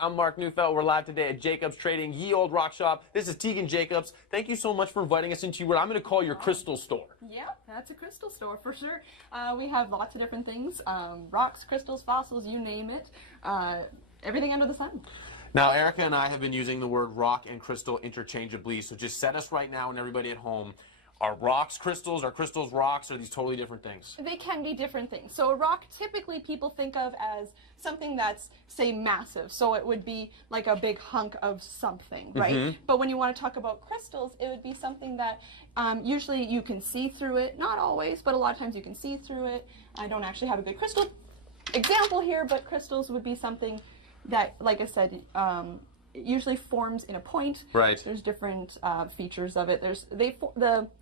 I'm Mark Neufeld. We're live today at Jacobs Trading, Ye Old Rock Shop. This is Tegan Jacobs. Thank you so much for inviting us into what I'm going to call your crystal store. Yeah, that's a crystal store for sure. We have lots of different things, rocks, crystals, fossils, you name it, everything under the sun. Now, Erica and I have been using the word rock and crystal interchangeably, so just set us right now and everybody at home. Are rocks crystals? Are crystals rocks? Or are these totally different things? They can be different things. So a rock, typically people think of as something that's, say, massive. So it would be like a big hunk of something, right? Mm-hmm. But when you want to talk about crystals, it would be something that usually you can see through it. Not always, but a lot of times you can see through it. I don't actually have a good crystal example here, but crystals would be something that, like I said, it usually forms in a point. Right. There's different features of it.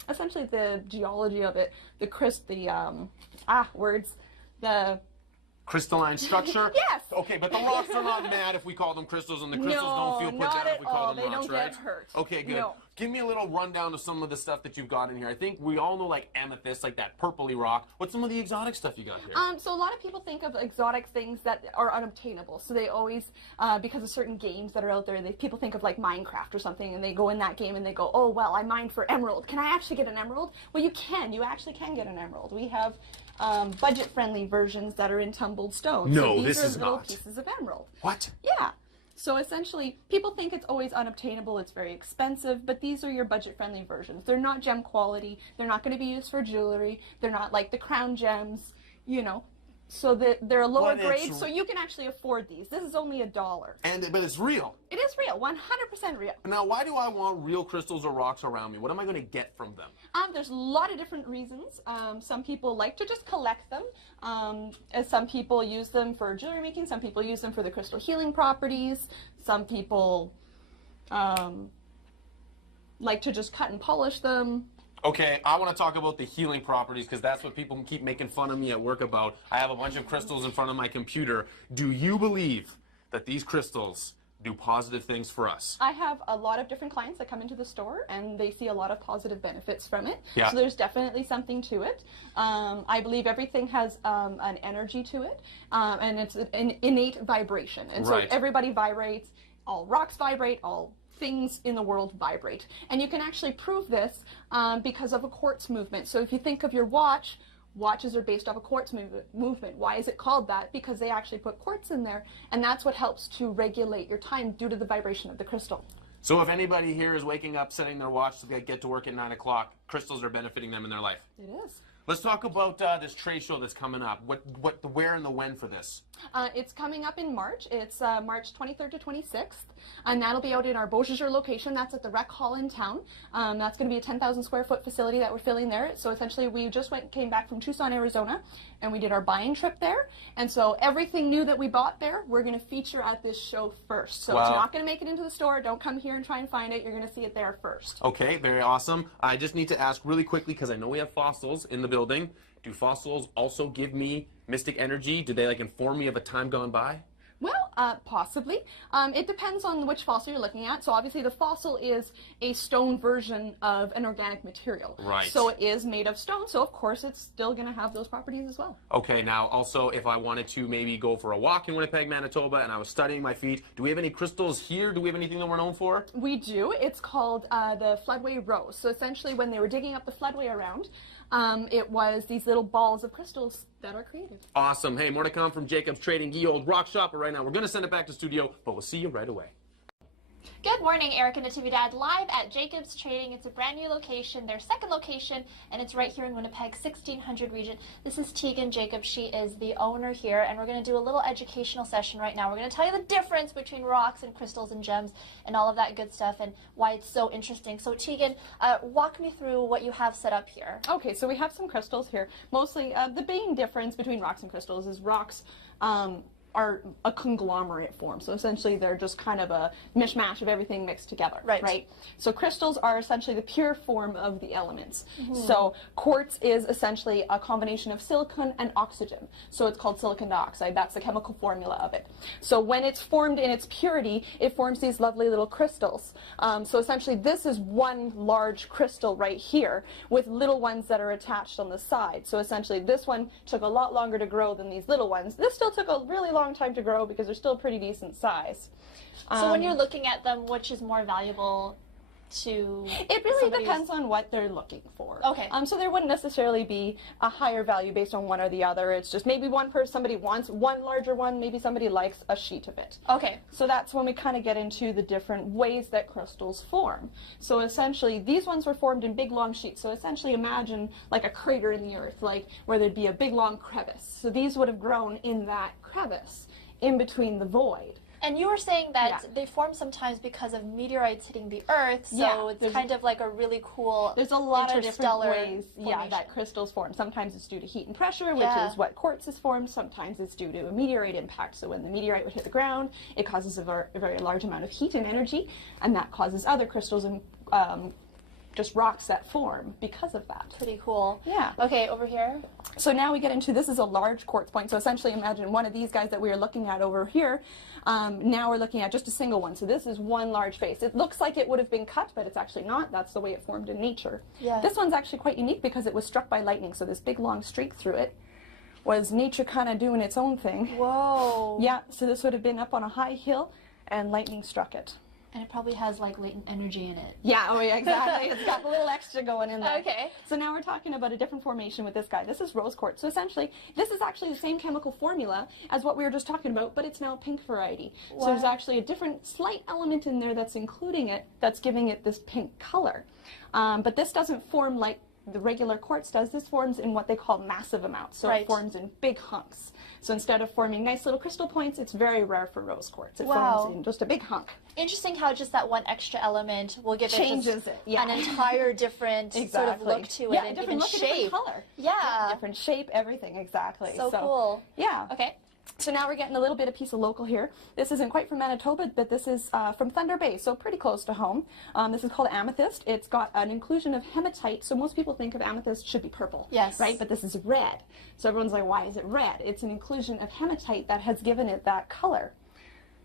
Essentially the geology of it, the crystalline structure? Yes! Okay, but the rocks are not mad if we call them crystals, and the crystals don't feel put down if we call them rocks, right? They don't get hurt. Okay, good. No. Give me a little rundown of some of the stuff that you've got in here. I think we all know like amethyst, like that purpley rock. What's some of the exotic stuff you got here? So a lot of people think of exotic things that are unobtainable. So they always, because of certain games that are out there, people think of like Minecraft or something, and they go in that game and they go, oh, well, I mined for emerald. Can I actually get an emerald? Well, you can. You actually can get an emerald. We have budget-friendly versions that are in tumbled stone. No, so this is these are little not. pieces of emerald. What? Yeah. So essentially, people think it's always unobtainable, it's very expensive, but these are your budget-friendly versions. They're not gem quality, they're not going to be used for jewelry, they're not like the crown gems, you know. So they're a lower grade, so you can actually afford these. This is only $1. But it's real. It is real, 100% real. Now, why do I want real crystals or rocks around me? What am I going to get from them? There's a lot of different reasons. Some people like to just collect them. As some people use them for jewelry making. Some people use them for the crystal healing properties. Some people like to just cut and polish them. Okay, I want to talk about the healing properties because that's what people keep making fun of me at work about. I have a bunch of crystals in front of my computer. Do you believe that these crystals do positive things for us? I have a lot of different clients that come into the store and they see a lot of positive benefits from it. Yeah. So there's definitely something to it. I believe everything has an energy to it, and it's an innate vibration. And so everybody vibrates, all rocks vibrate, all things in the world vibrate. And you can actually prove this because of a quartz movement. So if you think of your watch, watches are based off a quartz movement. Why is it called that? Because they actually put quartz in there, and that's what helps to regulate your time due to the vibration of the crystal. So if anybody here is waking up, setting their watch to get to work at 9 o'clock, crystals are benefiting them in their life. It is. Let's talk about this trade show that's coming up. The where and the when for this? It's coming up in March. It's March 23rd to 26th, and that'll be out in our Beausejour location. That's at the Rec Hall in town. That's going to be a 10,000 square foot facility that we're filling there. So essentially, we just came back from Tucson, Arizona, and we did our buying trip there. And so everything new that we bought there, we're going to feature at this show first. So it's not going to make it into the store. Don't come here and try and find it. You're going to see it there first. Okay, very awesome. I just need to ask really quickly, because I know we have fossils in the building. Do fossils also give me mystic energy? Do they like inform me of a time gone by? Well, possibly. It depends on which fossil you're looking at. So obviously the fossil is a stone version of an organic material. Right. So it is made of stone, so of course it's still going to have those properties as well. Okay, now also if I wanted to maybe go for a walk in Winnipeg, Manitoba, and I was studying my feet, do we have any crystals here? Do we have anything that we're known for? We do. It's called the floodway rose. So essentially when they were digging up the floodway around, it was these little balls of crystals that are created. Awesome. Hey, more to come from Jacobs Trading, Ye Old Rock Shop. But right now, we're going to send it back to studio, but we'll see you right away. Good morning, Eric and Natividad, live at Jacobs Trading. It's a brand new location, their second location, and it's right here in Winnipeg, 1600 Regent. This is Tegan Jacobs. She is the owner here, and we're going to do a little educational session right now. We're going to tell you the difference between rocks and crystals and gems and all of that good stuff and why it's so interesting. So Tegan, walk me through what you have set up here. Okay, so we have some crystals here. Mostly, the main difference between rocks and crystals is rocks are a conglomerate form. So essentially they're just kind of a mishmash of everything mixed together. Right. So crystals are essentially the pure form of the elements. So quartz is essentially a combination of silicon and oxygen. So it's called silicon dioxide. That's the chemical formula of it. So when it's formed in its purity, it forms these lovely little crystals. So essentially this is one large crystal right here with little ones that are attached on the side. So essentially this one took a lot longer to grow than these little ones. This still took a really long long time to grow because they're still a pretty decent size. So when you're looking at them, which is more valuable to It really depends on what they're looking for. Okay. So there wouldn't necessarily be a higher value based on one or the other. It's just maybe somebody wants one larger one, maybe somebody likes a sheet of it. Okay. So that's when we kind of get into the different ways that crystals form. So essentially, these ones were formed in big long sheets. So essentially imagine like a crater in the earth, like where there'd be a big long crevice. So these would have grown in that crevice, in between the void. And you were saying that they form sometimes because of meteorites hitting the Earth, so it's kind of like a really cool There's a lot of different ways formation. that crystals form. Sometimes it's due to heat and pressure, which is what quartz is formed. Sometimes it's due to a meteorite impact. So when the meteorite would hit the ground, it causes a very large amount of heat and energy, and that causes other crystals and just rocks that form because of that. Pretty cool. Yeah. Okay, over here. So now we get into, this is a large quartz point. So essentially imagine one of these guys that we are looking at over here. Now we're looking at just a single one. So this is one large face. It looks like it would have been cut, but it's actually not. That's the way it formed in nature. Yeah. This one's actually quite unique because it was struck by lightning. So this big long streak through it was nature kind of doing its own thing. Whoa. Yeah, so this would have been up on a high hill and lightning struck it. And it probably has like latent energy in it. Yeah, oh yeah, exactly. It's got a little extra going in there. Okay. So now we're talking about a different formation with this guy. This is rose quartz. So essentially, this is actually the same chemical formula as what we were just talking about, but it's now a pink variety. So there's actually a different slight element in there that's including it, that's giving it this pink color. But this doesn't form like the regular quartz does. This forms in what they call massive amounts. So it forms in big hunks. So instead of forming nice little crystal points, it's very rare for rose quartz. It forms in just a big hunk. Interesting how just that one extra element will give Changes it, it. an entire different sort of look to it, and different even look, shape. different color. Yeah. Different shape, everything, exactly. So cool. Yeah. Okay. So now we're getting a little bit of piece of local here. This isn't quite from Manitoba, but this is from Thunder Bay, so pretty close to home. This is called amethyst. It's got an inclusion of hematite, so most people think of amethyst should be purple. Yes. Right? But this is red. So everyone's like, why is it red? It's an inclusion of hematite that has given it that color.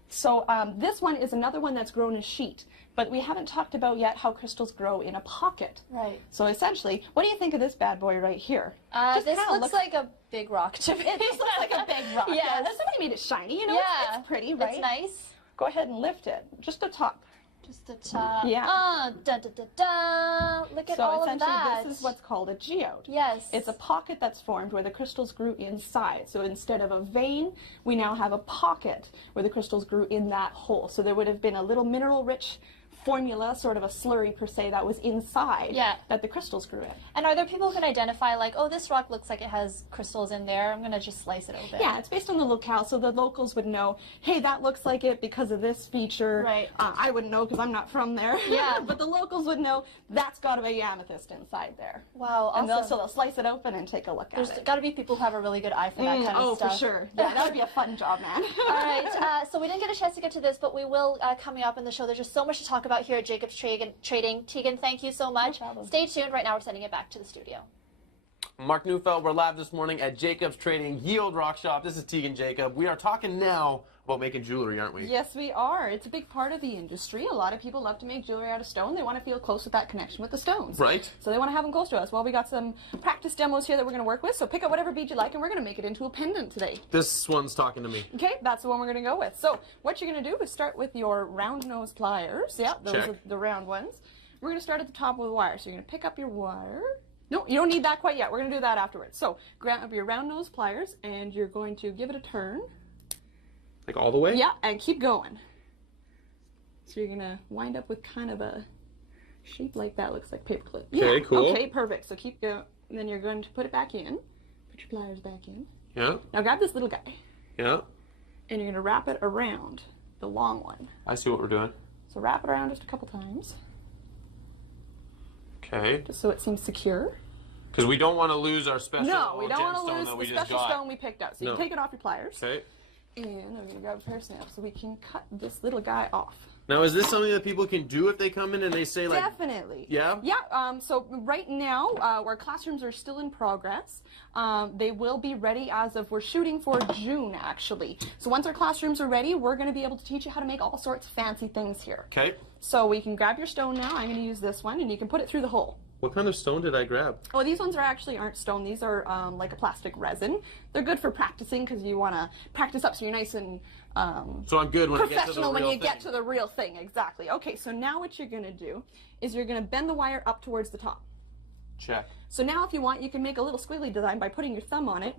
So this one is another one that's grown in sheet, but we haven't talked about yet how crystals grow in a pocket. Right. So essentially, what do you think of this bad boy right here? This looks like a big rock to me. It just looks like a big rock. Yeah. Somebody made it shiny, you know? Yeah. It's pretty, right? It's nice. Go ahead and lift it, just the top. Just the top. Yeah. Da, da, da, da. Look at all of that. So essentially this is what's called a geode. Yes. It's a pocket that's formed where the crystals grew inside. So instead of a vein, we now have a pocket where the crystals grew in that hole. So there would have been a little mineral-rich formula, sort of a slurry per se, that was inside that the crystals grew in. And are there people who can identify like, oh, this rock looks like it has crystals in there, I'm going to just slice it open? Yeah, it's based on the locale, so the locals would know, hey, that looks like it because of this feature. Right. I wouldn't know because I'm not from there. Yeah. But the locals would know that's got to be amethyst inside there. Wow, awesome. And so they'll slice it open and take a look at it. There's got to be people who have a really good eye for that kind of stuff. Oh, for sure. Yeah, that would be a fun job, man. All right, so we didn't get a chance to get to this, but we will coming up in the show. There's just so much to talk about here at Jacob's Trading. Tegan, thank you so much. No problem. Stay tuned. Right now, we're sending it back to the studio. Mark Neufeld, we're live this morning at Jacob's Trading Yield Rock Shop. This is Tegan Jacob. We are talking now about making jewelry, aren't we? Yes, we are. It's a big part of the industry. A lot of people love to make jewelry out of stone. They want to feel close with that connection with the stones. Right. So they want to have them close to us. Well, we got some practice demos here that we're going to work with. So pick out whatever bead you like, and we're going to make it into a pendant today. This one's talking to me. Okay, that's the one we're going to go with. So what you're going to do is start with your round nose pliers. Yeah, those Check. are the round ones. We're going to start at the top of the wire. So you're going to pick up your wire. No, you don't need that quite yet. We're going to do that afterwards. So grab up your round nose pliers, and you're going to give it a turn. Like all the way? Yeah, and keep going. So you're going to wind up with kind of a shape like that. Looks like paperclip. Okay, cool. Okay, perfect. So keep going. Then you're going to put it back in. Put your pliers back in. Yeah. Now grab this little guy, Yeah. and you're going to wrap it around the long one. I see what we're doing. So wrap it around just a couple times, Okay. just so it seems secure. Because we don't want to lose our special No, we don't want gemstone to that we lose the just special got. stone we picked out. So you No. can take it off your pliers. Okay. And I'm going to grab a pair of snaps so we can cut this little guy off. Now, is this something that people can do if they come in and they say, like, Definitely. Yeah? Yeah, so right now, our classrooms are still in progress. They will be ready as of, we're shooting for June, actually. So once our classrooms are ready, we're going to be able to teach you how to make all sorts of fancy things here. Okay. So we can grab your stone now. I'm going to use this one, and you can put it through the hole. What kind of stone did I grab? Oh, these ones aren't stone. These are like a plastic resin. They're good for practicing because you want to practice up so you're nice and So I'm good when I get to the professional when real you get thing. to the real thing. Exactly. Okay, so now what you're going to do is you're going to bend the wire up towards the top. Check. So now if you want, you can make a little squiggly design by putting your thumb on it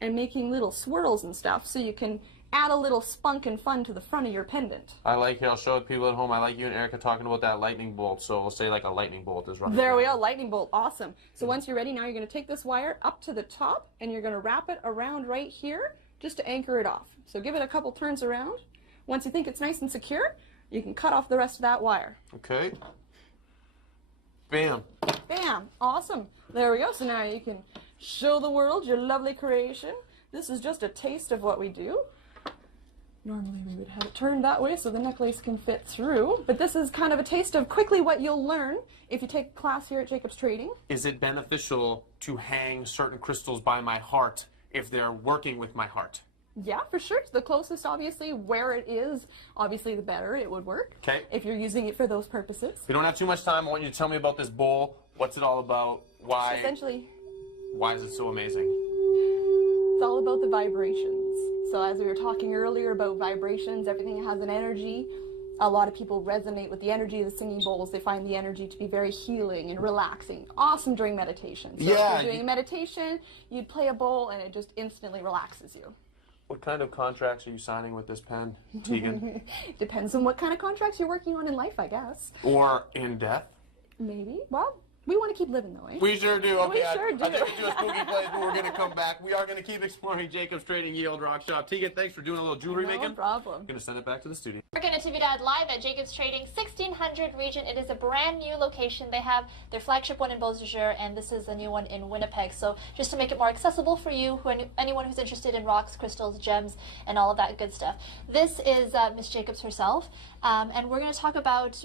and making little swirls and stuff so you can add a little spunk and fun to the front of your pendant. I like, I'll show people at home, I like you and Erica talking about that lightning bolt, so we'll say like a lightning bolt is running. There we go, lightning bolt, awesome. So once you're ready, now you're going to take this wire up to the top and you're going to wrap it around right here just to anchor it off. So give it a couple turns around. Once you think it's nice and secure, you can cut off the rest of that wire. Okay. Bam. Bam, awesome. There we go, so now you can show the world your lovely creation. This is just a taste of what we do. Normally we would have it turned that way so the necklace can fit through, but this is kind of a taste of quickly what you'll learn if you take a class here at Jacob's Trading. Is it beneficial to hang certain crystals by my heart if they're working with my heart? Yeah, for sure. The closest, obviously, where it is, obviously the better it would work. Okay. If you're using it for those purposes. We don't have too much time. I want you to tell me about this bowl. What's it all about? Why Essentially, is it so amazing? it's all about the vibrations. So as we were talking earlier about vibrations, everything has an energy. A lot of people resonate with the energy of the singing bowls. They find the energy to be very healing and relaxing. Awesome during meditation. So Yeah, if you're doing meditation, you'd play a bowl and it just instantly relaxes you. What kind of contracts are you signing with this pen, Tegan? Depends on what kind of contracts you're working on in life, I guess. Or in death? Maybe. Well, we want to keep living though, eh? We sure do. Okay, sure do. I think we do a spooky place, but we're going to come back. We are going to keep exploring Jacob's Trading Yield Rock Shop. Tegan, thanks for doing a little jewelry No making. problem. I'm going to send it back to the studio. Erica Natividad live at Jacob's Trading, 1600 Regent. It is a brand new location. They have their flagship one in Beausejour, and this is a new one in Winnipeg. So just to make it more accessible for you, anyone who's interested in rocks, crystals, gems, and all of that good stuff. This is Miss Jacobs herself, and we're going to talk about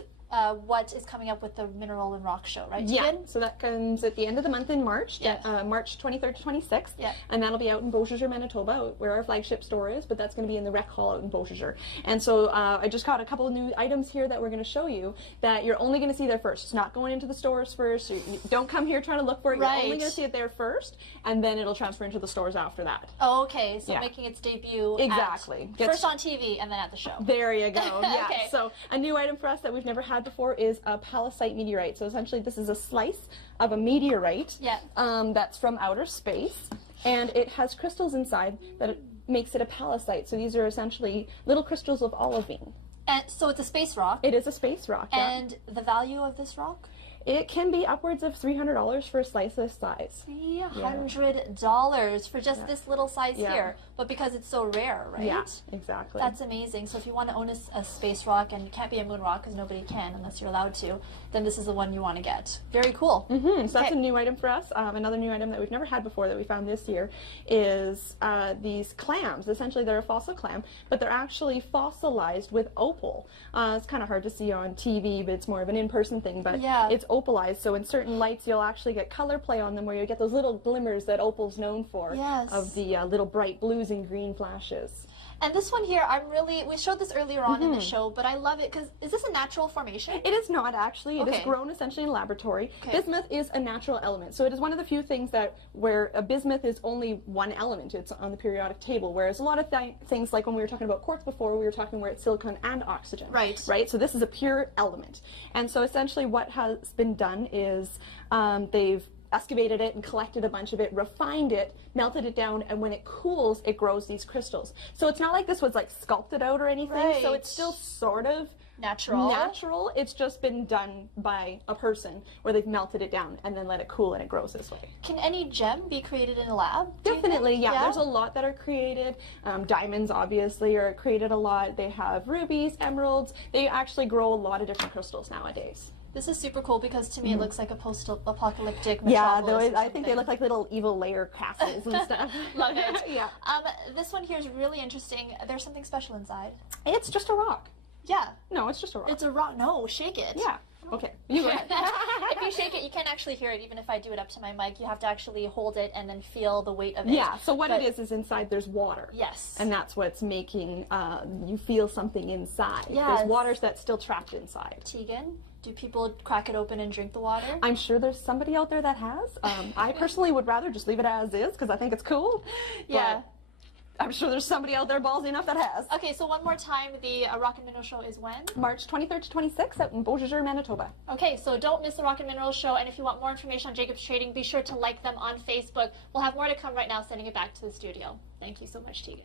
what is coming up with the Mineral and Rock Show, right? Yeah, Tegan? so that comes at the end of the month in March, Yeah. March 23rd to 26th, Yeah. and that'll be out in Beausejour, Manitoba, where our flagship store is, but that's going to be in the rec hall out in Beausejour. And so I just got a couple of new items here that we're going to show you that you're only going to see there first. It's not going into the stores first. You don't come here trying to look for it. You're only Right. going to see it there first, and then it'll transfer into the stores after that. Oh, okay, so Yeah. making its debut Exactly. first on TV and then at the show. There you go. Yeah. Okay. So a new item for us that we've never had before is a palisite meteorite. So essentially, this is a slice of a meteorite. Yeah. That's from outer space, and it has crystals inside that it makes it a palisite. So these are essentially little crystals of olivine. And so it's a space rock. It is a space rock. Yeah. And the value of this rock? It can be upwards of $300 for a slice this size. $300 for just this little size Yeah. here, but because it's so rare, right? Yeah, exactly. That's amazing. So if you want to own a space rock, and you can't be a moon rock because nobody can unless you're allowed to, then this is the one you want to get. Very cool. So that's Okay. a new item for us. Another new item that we've never had before that we found this year is these clams. Essentially, they're a fossil clam, but they're actually fossilized with opal. It's kind of hard to see on TV, but it's more of an in-person thing. But Yeah. it's opalized, so in certain lights, you'll actually get color play on them, where you get those little glimmers that opal's known for. Yes. Of the little bright blues and green flashes. And this one here, we showed this earlier on in the show, but I love it because, is this a natural formation? It is not actually. It is Okay. grown essentially in a laboratory. Okay. Bismuth is a natural element. So it is one of the few things where a bismuth is only one element. It's on the periodic table. Whereas a lot of things, like when we were talking about quartz before, we were talking where it's silicon and oxygen. Right. Right? So this is a pure element. And so essentially what has been done is they've excavated it and collected a bunch of it, refined it, melted it down, and when it cools, it grows these crystals. So it's not like this was like sculpted out or anything. So Right. it's still sort of Natural. It's just been done by a person where they've melted it down and then let it cool and it grows this way. Can any gem be created in a lab? do you think? Definitely, yeah. There's a lot that are created. Diamonds, obviously, are created a lot. They have rubies, emeralds. They actually grow a lot of different crystals nowadays. This is super cool because to me it looks like a post-apocalyptic Yeah, metropolis or I think they something. look like little evil layer castles and stuff. Love it. Yeah. This one here is really interesting. There's something special inside. It's just a rock. Yeah. No, it's just a rock. It's a rock. No, shake it. Yeah. Okay, you go ahead. If you shake it, you can't actually hear it, even if I do it up to my mic. You have to actually hold it and then feel the weight of it. Yeah, so what it is inside there's water. Yes. And that's what's making you feel something inside. Yes. There's water that's still trapped inside. Tegan, do people crack it open and drink the water? I'm sure there's somebody out there that has. I personally would rather just leave it as is because I think it's cool. Yeah. But I'm sure there's somebody out there ballsy enough that has. Okay, so one more time, the Rock and Mineral Show is when? March 23rd to 26th out in Beausejour, Manitoba. Okay, so don't miss the Rock and Mineral Show, and if you want more information on Jacobs Trading, be sure to like them on Facebook. We'll have more to come right now, sending it back to the studio. Thank you so much, Tegan.